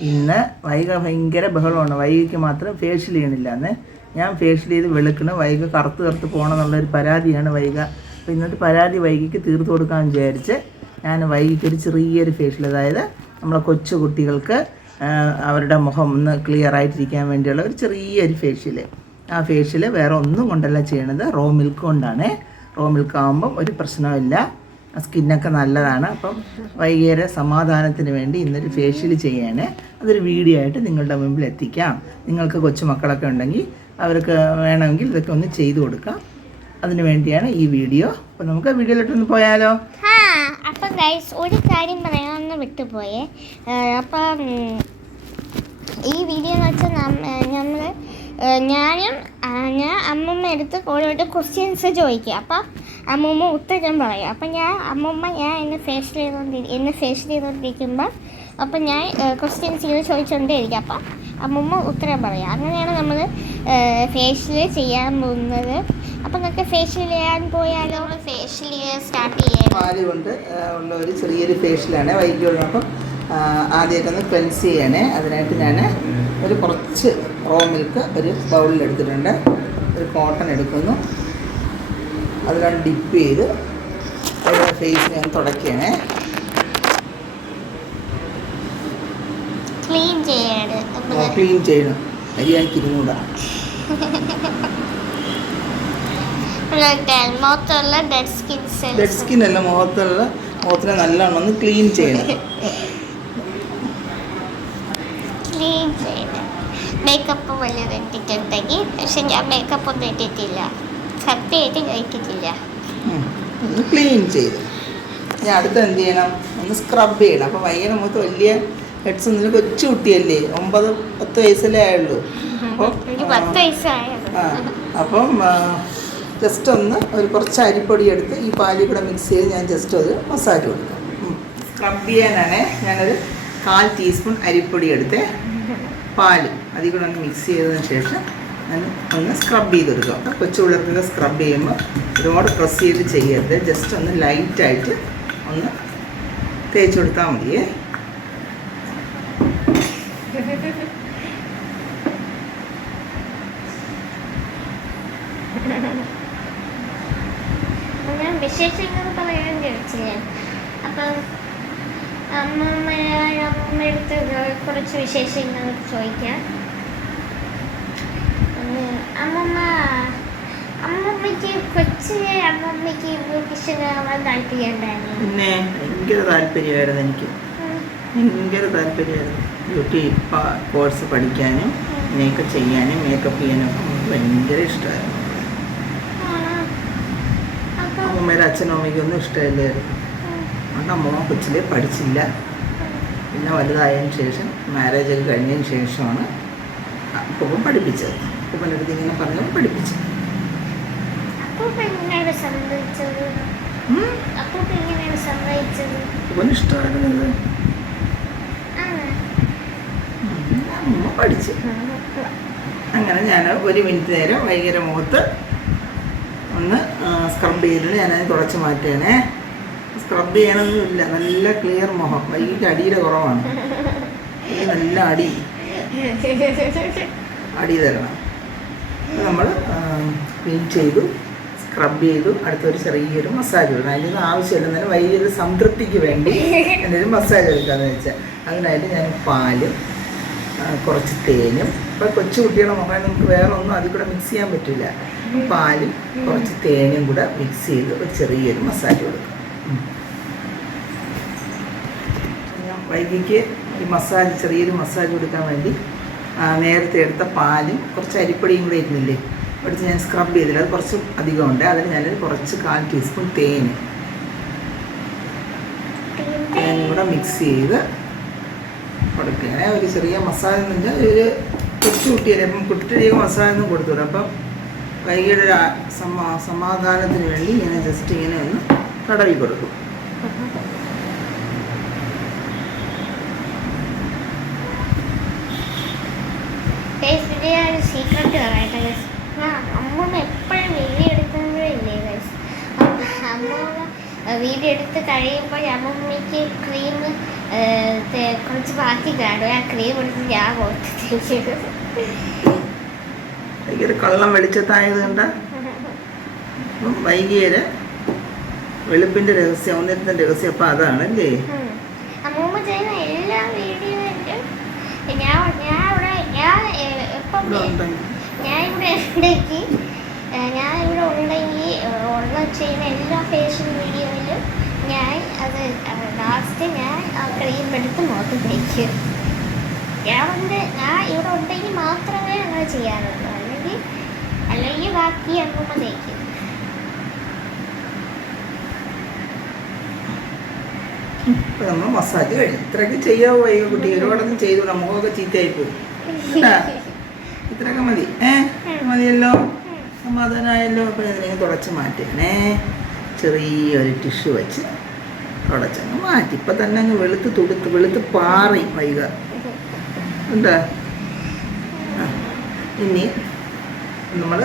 ഇന്ന് വൈക ഭയങ്കര ബഹളമാണ്. വൈകയ്ക്ക് മാത്രം ഫേഷ്യൽ ചെയ്യണില്ല. എന്ന് ഞാൻ ഫേഷ്യൽ ചെയ്ത് വെളുക്കണം. വൈക കറുത്ത് കറുത്ത് പോകണം എന്നുള്ളൊരു പരാതിയാണ് വൈക അപ്പോൾ ഇന്നത്തെ പരാതി വൈകിക്ക് തീർത്തു കൊടുക്കാൻ വിചാരിച്ച് ഞാൻ വൈകിക്ക് ഒരു ചെറിയൊരു ഫേഷ്യൽ അതായത് നമ്മളെ കൊച്ചു കുട്ടികൾക്ക് അവരുടെ മുഖം ഒന്ന് ക്ലിയർ ആയിട്ടിരിക്കാൻ വേണ്ടിയുള്ള ഒരു ചെറിയൊരു ഫേഷ്യൽ ആ ഫേഷ്യൽ വേറെ ഒന്നും കൊണ്ടല്ല ചെയ്യണത്. റോ മിൽക്ക് കൊണ്ടാണ്. റോ മിൽക്ക് ആകുമ്പം ഒരു പ്രശ്നമില്ല സ്കിന്നൊക്കെ നല്ലതാണ്. അപ്പം വൈകിയേറെ സമാധാനത്തിന് വേണ്ടി ഇന്നൊരു ഫേഷ്യൽ ചെയ്യാണ്. അതൊരു വീഡിയോ ആയിട്ട് നിങ്ങളുടെ മുമ്പിൽ എത്തിക്കാം. നിങ്ങൾക്ക് കൊച്ചുമക്കളൊക്കെ ഉണ്ടെങ്കിൽ അവർക്ക് വേണമെങ്കിൽ ഇതൊക്കെ ഒന്ന് ചെയ്തു കൊടുക്കാം. അതിനു വേണ്ടിയാണ് ഈ വീഡിയോ അപ്പം നമുക്ക് വീഡിയോയിലോട്ടൊന്ന് പോയാലോ? അപ്പം ഗൈസ് ഒരു കാര്യം പറയാമെന്ന് വിട്ടുപോയേ. അപ്പം ഈ വീഡിയോ എന്ന് വെച്ചാൽ നമ്മൾ ഞാനും ഞാൻ അമ്മമ്മ എടുത്ത് ഓരോരോ ക്വസ്റ്റ്യൻസ് ചോദിക്കുക അപ്പം അമ്മൂമ്മ ഉത്തരം പറയും. അപ്പം ഞാൻ അമ്മൂമ്മ ഞാൻ എന്നെ ഫേഷ്യൽ ചെയ്തുകൊണ്ടിരി എന്നെ ഫേഷ്യൽ ചെയ്തുകൊണ്ടിരിക്കുമ്പോൾ അപ്പം ഞാൻ ക്വസ്റ്റ്യൻസ് ഇങ്ങനെ ചോദിച്ചുകൊണ്ടേയിരിക്കും അപ്പം അമ്മൂമ്മ ഉത്തരം പറയും. അങ്ങനെയാണ് നമ്മൾ ഫേഷ്യൽ ചെയ്യാൻ പോകുന്നത്. അപ്പം നിങ്ങൾക്ക് ഫേഷ്യൽ ചെയ്യാൻ പോയാലോ? നമ്മൾ ഫേഷ്യൽ സ്റ്റാർട്ട് ചെയ്യാം. പാൽ കൊണ്ട് ഉള്ള ഒരു ചെറിയൊരു ഫേഷ്യലാണ് വൈകിട്ട് അപ്പം ആദ്യമായിട്ടൊന്ന് ക്ലെൻസ് ചെയ്യണേ. അതിനായിട്ട് ഞാൻ ഒരു കുറച്ച് റോ മിൽക്ക് ഒരു ബൗളിൽ എടുത്തിട്ടുണ്ട്. ഒരു കോട്ടൺ എടുക്കുന്നു. അതിലാണ് ഡിപ്പ് ചെയ്ത് ഫേസ് ഞാൻ തുടയ്ക്കണേ ക്ലീൻ ചെയ്യാണ്. അരി എനിക്ക് ഇരുന്നൂടാ ഡെഡ് സ്കിൻ ഡെഡ് സ്കിൻ അല്ല മുഖത്തുള്ള മുഖത്തിനെ നല്ലോണം ഒന്ന് ക്ലീൻ ചെയ്യണം. ക്ലീൻ ചെയ്യണം. മേക്കപ്പ് വലിയ തെറ്റിട്ടുണ്ടെങ്കിൽ പക്ഷെ ഞാൻ മേക്കപ്പ് ഒന്നും ഇട്ടിട്ടില്ല. സത്യമായിട്ട് കഴിച്ചിട്ടില്ല ഉം. ക്ലീൻ ചെയ്ത്. ഇനി അടുത്ത് എന്ത് ചെയ്യണം? ഒന്ന് സ്ക്രബ് ചെയ്യണം. അപ്പോൾ വൈകുന്നേരം മുഖത്ത് വലിയ ഹെഡ്സ് ഒന്നും കൊച്ചു കുട്ടിയല്ലേ? ഒമ്പത് പത്ത് വയസ്സല്ലേ ആയുള്ളൂ. അപ്പോൾ ആ അപ്പം ജസ്റ്റ് ഒന്ന് ഒരു കുറച്ച് അരിപ്പൊടി എടുത്ത് ഈ പാലിൽ കൂടെ മിക്സ് ചെയ്ത് ഞാൻ ജസ്റ്റ് ഒരു മസാജ് കൊടുക്കാം. സ്ക്രബ് ചെയ്യാനാണ് ഞാനൊരു കാൽ ടീസ്പൂൺ അരിപ്പൊടി എടുത്ത്. പാൽ. അതിൽ കൂടെ ഒന്ന് മിക്സ് ചെയ്തതിന് ശേഷം ഒന്ന് സ്ക്രബ് ചെയ്തെടുക്കുക അപ്പം കൊച്ചു സ്ക്രബ് ചെയ്യുമ്പോൾ ഒരുപാട് പ്രസ് ചെയ്ത് ചെയ്യരുത്. ജസ്റ്റ് ഒന്ന് ലൈറ്റായിട്ട് ഒന്ന് തേച്ച് കൊടുത്താൽ മതിയേ. ഞാൻ വിശേഷങ്ങൾ പറയാൻ ചോദിച്ചില്ലേ അപ്പം അമ്മമ്മ അമ്മമ്മ അടുത്ത് കുറച്ച് വിശേഷങ്ങൾ ചോദിക്കാം. അമ്മമ്മ അമ്മമ്മക്ക് കൊച്ചിലെ അമ്മമ്മക്ക് പിന്നെ ഭയങ്കര താല്പര്യമായിരുന്നു എനിക്ക്. ഭയങ്കര താല്പര്യമായിരുന്നു. ബ്യൂട്ടി കോഴ്സ് പഠിക്കാനും ഇങ്ങനെയൊക്കെ ചെയ്യാനും മേക്കപ്പ് ചെയ്യാനും ഭയങ്കര ഇഷ്ടമായിരുന്നു അമ്മമ്മയുടെ അച്ഛനും ഇഷ്ടമില്ലായിരുന്നു. അതുകൊണ്ട് അമ്മമ്മ കൊച്ചിലെ പഠിച്ചില്ല. പിന്നെ വലുതായതിനു ശേഷം മാരേജ് ഒക്കെ കഴിഞ്ഞതിന് ശേഷമാണ് അപ്പം പഠിപ്പിച്ചത്. അടുത്ത് ഇങ്ങനെ പറഞ്ഞു പഠിപ്പിച്ചു. ഇഷ്ടമായിരുന്നത് അമ്മ പഠിച്ചു. അങ്ങനെ ഞാൻ ഒരു മിനിറ്റ് നേരം വൈകുന്നേരം മുഖത്ത് ഒന്ന് സ്ക്രബ് ചെയ്തിട്ട് ഞാനത് തുടച്ച് മാറ്റുകയാണേ. സ്ക്രബ് ചെയ്യണമെന്നില്ല നല്ല ക്ലിയർ മുഖം. വൈകിട്ട് അടിയുടെ കുറവാണ്. നല്ല അടി. അടി തരണം. നമ്മൾ ക്ലീൻ ചെയ്തു സ്ക്രബ് ചെയ്തു. അടുത്തൊരു ചെറിയൊരു മസാജ് കൊടുക്കണം അതിന്റെ ഒന്നും ആവശ്യമില്ലെന്നാലും വലിയൊരു സംതൃപ്തിക്ക് വേണ്ടി എന്തെങ്കിലും മസാജ് എടുക്കാമെന്ന് വെച്ചാൽ. അതിനായിട്ട് ഞാൻ പാലും കുറച്ച് തേനും. ഇപ്പം കൊച്ചു കുട്ടികളുടെ മുഖം നമുക്ക് വേറെ ഒന്നും അതിൽ കൂടെ മിക്സ് ചെയ്യാൻ പറ്റില്ല. പാലും കുറച്ച് തേനും കൂടെ മിക്സ് ചെയ്ത് ഒരു ചെറിയൊരു മസാജ് കൊടുക്കും. വൈകിക്ക് ഈ മസാജ് ചെറിയൊരു മസാജ് കൊടുക്കാൻ വേണ്ടി നേരത്തെ എടുത്ത പാലും കുറച്ച് അരിപ്പൊടിയും കൂടെ ഇരുന്നില്ലേ? എടുത്ത് ഞാൻ സ്ക്രബ് ചെയ്തില്ല. അത് കുറച്ച് അധികമുണ്ട് അതിൽ ഞാൻ കുറച്ച് കാൽ ടീസ്പൂൺ തേൻ തേനും കൂടെ മിക്സ് ചെയ്ത് കൊടുക്കുകയാണ് ഒരു ചെറിയ മസാല എന്ന് ഒരു കൊച്ചു കുട്ടിയല്ലേ അപ്പം കുട്ടിയുടെ മസാല ഒന്നും കൊടുത്തുവിടും. അപ്പം വൈകിയുടെ സമാ സമാധാനത്തിന് വേണ്ടി ഇങ്ങനെ ജസ്റ്റ് ഇങ്ങനെ ഒന്ന് കടവി കൊടുക്കും. ഒരു സീക്രട്ട് പറയട്ടെ. ആ, അമ്മൂമ്മ എപ്പോഴും വീഡിയോ എടുക്കുന്നതല്ലേ ഗൈസ് അമ്മൂമ്മ വീഡിയോ എടുത്ത് കഴിയുമ്പോൾ അമ്മൂമ്മയ്ക്ക് ക്രീം കുറച്ച് ബാക്കി കാണും. ആ ക്രീം എടുത്ത് ഞാൻ ഭയങ്കര കള്ളം വെളിച്ചത്തായത് കൊണ്ട്? വൈകിയത് വെളുപ്പിന്റെ രഹസ്യം ഒന്നിരുന്ന രഹസ്യം അപ്പം അതാണ് അല്ലേ അമ്മൂമ്മ ചെയ്യുന്ന എല്ലാ വീഡിയോയിലും ഞാൻ ഞാൻ ഇവിടെ ഞാൻ ഏഹ്, എപ്പം ഇവിടെ ഉണ്ടെങ്കിൽ ഞാൻ ഇവിടെ ഉണ്ടെങ്കിൽ ഞാൻ ഇവിടെ ഉണ്ടെങ്കിൽ ഉള്ള ചെയ്യുന്ന എല്ലാ ഫേഷ്യൽ വീഡിയോയിലും ഞാൻ അത് ലാസ്റ്റ് ഞാൻ ആ ക്രീം എടുത്ത് മുഖത്ത് തേക്കും. ഞാൻ ഉണ്ട് ഞാൻ ഇവിടെ ഉണ്ടെങ്കിൽ മാത്രമേ അങ്ങനെ ചെയ്യാറുള്ളൂ. അല്ലെങ്കിൽ അല്ലെങ്കിൽ ബാക്കി അമ്മ ഇപ്പം നമ്മൾ മസാജ് കഴിഞ്ഞു. ഇത്രയൊക്കെ ചെയ്യാവോ കുട്ടി? ഒരുപാടൊന്നും ചെയ്തു നമുക്കൊക്കെ ചീത്തയായി പോകും? ഇത്രയൊക്കെ മതി. ഏ? മതിയല്ലോ? സമാധാനമായല്ലോ അപ്പോൾ ഇതിനെ തുടച്ച് മാറ്റിയാണേ ചെറിയൊരു ടിഷ്യൂ വെച്ച് തുടച്ചങ്ങ് മാറ്റി. ഇപ്പം തന്നെ അങ്ങ് വെളുത്ത് തുടുത്ത് വെളുത്ത് പാറി വൈക. ഉണ്ട്? ഇനി നമ്മൾ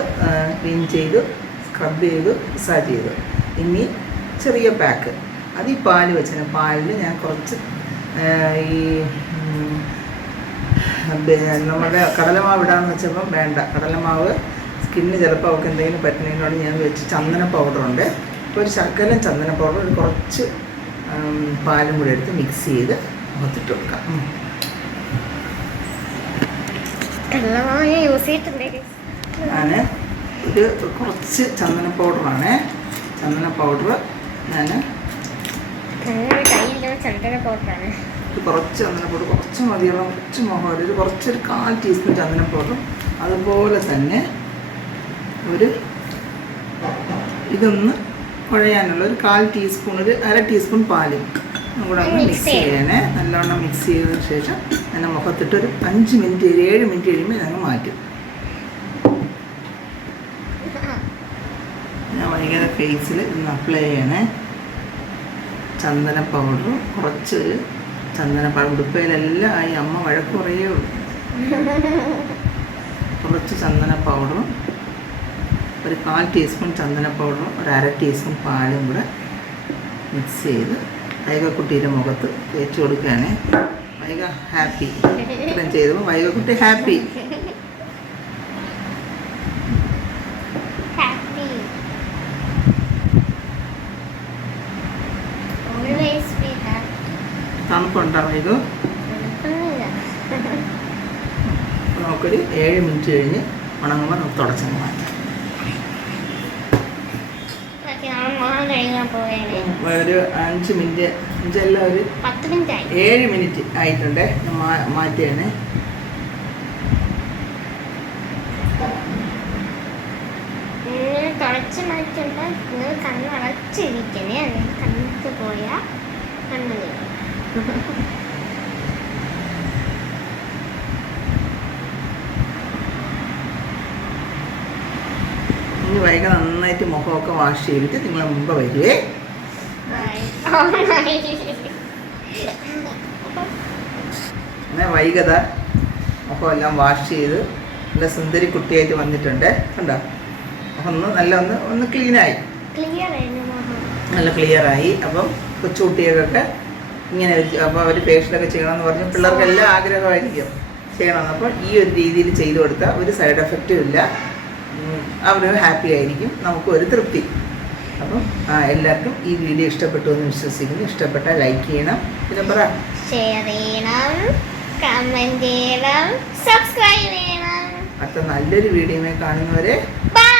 ക്ലീൻ ചെയ്തു സ്ക്രബ് ചെയ്തു മസാജ് ചെയ്തു. ഇനി ചെറിയ പാക്ക് അത് ഈ പാൽ വെച്ചാൽ പാലിൽ ഞാൻ കുറച്ച് ഈ നമ്മുടെ കടലമാവ് ഇടാന്ന് വെച്ചപ്പം വേണ്ട. കടലമാവ് സ്കിന്നിന് ചിലപ്പോൾ അവൾക്ക് എന്തെങ്കിലും പറ്റുന്നതിനോട് ഞാൻ വെച്ച് ചന്ദന പൗഡറുണ്ട് അപ്പോൾ ഒരു ശർക്കരയും ചന്ദന പൗഡർ ഒരു കുറച്ച് പാലും കൂടി എടുത്ത് മിക്സ് ചെയ്ത് മുഖത്തിട്ട് കൊടുക്കാം. ഞാൻ ഒരു കുറച്ച് ചന്ദന പൗഡറാണ് ചന്ദന പൗഡർ ഞാൻ ചന്ദന പൗഡറാണ് ഒരു കുറച്ച് ചന്ദന പൗഡർ കുറച്ച് മതിയുള്ള കുറച്ച് മുഖം ഒരു കുറച്ചൊരു കാൽ ടീസ്പൂൺ ചന്ദനപ്പൊടും അതുപോലെ തന്നെ ഒരു ഇതൊന്ന് കുഴയാനുള്ള ഒരു കാൽ ടീസ്പൂൺ ഒരു അര ടീസ്പൂൺ പാലും കൂടെ ഒന്ന് മിക്സ് ചെയ്യണേ. നല്ലോണം മിക്സ് ചെയ്തതിന് ശേഷം അതിന്റെ മുഖത്തിട്ട് ഒരു അഞ്ച് മിനിറ്റ് ഒരു ഏഴ് മിനിറ്റ് കഴിയുമ്പോൾ ഞങ്ങൾ മാറ്റും. ഞാൻ ഭയങ്കര ഫേസിൽ ഇന്ന് അപ്ലൈ ചെയ്യണേ. ചന്ദന പൗഡറും കുറച്ച് ഒരു ചന്ദന പൗഡർ ഉടുപ്പയിലെല്ലാം ആയി. അമ്മ വഴക്ക് കുറയേ ഉള്ളൂ. കുറച്ച് ചന്ദന പൗഡറും ഒരു കാൽ ടീസ്പൂൺ ചന്ദന പൗഡറും ഒരു അര ടീസ്പൂൺ പാലും കൂടെ മിക്സ് ചെയ്ത് വൈകക്കുട്ടിയുടെ മുഖത്ത് തേച്ച് കൊടുക്കുകയാണേ. വൈക ഹാപ്പി ഇത്രയും ചെയ്തപ്പോൾ വൈകക്കുട്ടി കുട്ടി ഹാപ്പി ഓൾവേസ് ബി ഹാപ്പി തണുപ്പുണ്ടോ ഇത് നമുക്കൊരു ഏഴ് മിനിറ്റ് കഴിഞ്ഞ് ഉണങ്ങുമ്പോൾ നമുക്ക് തുടച്ചങ്ങ് മാറ്റാം. കഴിയാൻ പോവേനെ ഒരു അഞ്ച് മിനിറ്റ് അഞ്ചല്ല ഒരു പത്ത് മിനിറ്റ് ആയി ഏഴ് മിനിറ്റ് ആയിട്ടുണ്ട്. മാറ്റിയാണ്. തുടച്ച് മാറ്റുമ്പോൾ നിങ്ങൾ കണ്ണ് അടച്ചിരിക്കണേ കണ്ണത്ത് പോയാൽ കണ്ണു. ഇനി വൈകി നന്നായിട്ട് മുഖമൊക്കെ വാഷ് ചെയ്തിട്ട് നിങ്ങൾ മുമ്പ് വരുവേ. അങ്ങനെ വൈകത മുഖമെല്ലാം വാഷ് ചെയ്ത് നല്ല സുന്ദരി കുട്ടിയായിട്ട് വന്നിട്ടുണ്ട്. കണ്ടോ? അപ്പൊ ഒന്ന് നല്ല ഒന്ന് ഒന്ന് ക്ലീനായി നല്ല ക്ലിയറായി അപ്പം കൊച്ചുകുട്ടികൾക്കൊക്കെ ഇങ്ങനെ അപ്പോൾ അവർ ഫേഷ്യലൊക്കെ ചെയ്യണമെന്ന് പറഞ്ഞു. പിള്ളേർക്ക് എല്ലാം ആഗ്രഹമായിരിക്കും ചെയ്യണമെന്ന്. അപ്പോൾ ഈ ഒരു രീതിയിൽ ചെയ്തു കൊടുത്താൽ ഒരു സൈഡ് എഫക്റ്റും ഇല്ല. അവർ ഹാപ്പി ആയിരിക്കും. നമുക്കും ഒരു തൃപ്തി. അപ്പം എല്ലാവർക്കും ഈ വീഡിയോ ഇഷ്ടപ്പെട്ടു എന്ന് വിശ്വസിക്കുന്നു. ഇഷ്ടപ്പെട്ട ലൈക്ക് ചെയ്യണം. പിന്നെ പറ. ഷെയർ ചെയ്യണം. ചെയ്യണം. സബ്സ്ക്രൈബ് ചെയ്യണം. അടുത്ത നല്ലൊരു വീഡിയോ കാണുന്നവരെ ബൈ